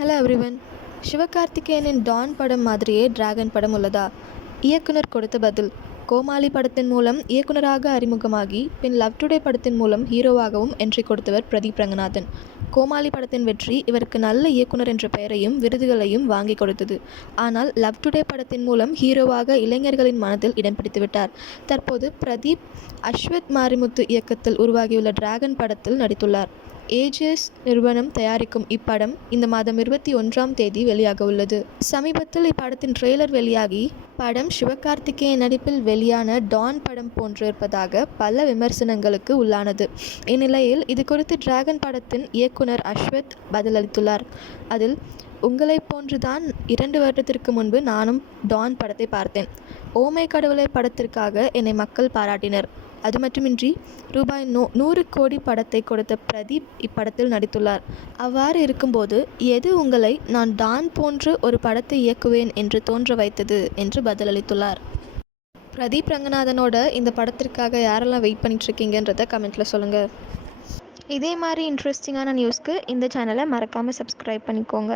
Hello everyone சிவகார்த்திகேயனின் Don படம் மாதிரியே dragon படம் உள்ளதா? இயக்குனர் கொடுத்த பதில். கோமாளி படத்தின் மூலம் இயக்குனராக அறிமுகமாகி பின் லவ் டுடே படத்தின் மூலம் ஹீரோவாகவும் என்ட்ரி கொடுத்தவர் பிரதீப் ரங்கநாதன். கோமாளி படத்தின் வெற்றி இவருக்கு நல்ல இயக்குனர் என்ற பெயரையும் விருதுகளையும் வாங்கி கொடுத்தது. ஆனால் லவ் டுடே படத்தின் மூலம் ஹீரோவாக இளைஞர்களின் மனதில் இடம் பிடித்துவிட்டார் தற்போது பிரதீப் அஸ்வத் மாரிமுத்து இயக்கத்தில் உருவாகியுள்ள டிராகன் படத்தில் நடித்துள்ளார். ஏஜிஎஸ் நிறுவனம் தயாரிக்கும் இப்படம் இந்த மாதம் இருபத்தி ஒன்றாம் தேதி வெளியாக உள்ளது சமீபத்தில் இப்படத்தின் ட்ரெய்லர் வெளியாகி படம் சிவகார்த்திகேயன் நடிப்பில் வெளியான டான் படம் போன்றிருப்பதாக பல விமர்சனங்களுக்கு உள்ளானது. இந்நிலையில் இது குறித்து டிராகன் படத்தின் இயக்குனர் அஸ்வத் பதிலளித்துள்ளார். அதில் உங்களைப் போன்றுதான் இரண்டு வருடத்திற்கு முன்பு நானும் டான் படத்தை பார்த்தேன். ஓமை கடவுளை படத்திற்காக என்னை மக்கள் பாராட்டினர். அது மட்டுமின்றி ரூபாய் நூ நூறு கோடி படத்தை கொடுத்த பிரதீப் இப்படத்தில் நடித்துள்ளார். அவ்வாறு இருக்கும்போது எது உங்களை நான் டான் போன்று ஒரு படத்தை இயக்குவேன் என்று தோன்ற வைத்தது? என்று பதிலளித்துள்ளார். பிரதீப் ரங்கநாதனோட இந்த படத்திற்காக யாரெல்லாம் வெயிட் பண்ணிட்டுருக்கீங்கன்றத கமெண்ட்டில் சொல்லுங்கள் இதே மாதிரி இன்ட்ரெஸ்டிங்கான நியூஸ்க்கு இந்த சேனலை மறக்காமல் சப்ஸ்கிரைப் பண்ணிக்கோங்க.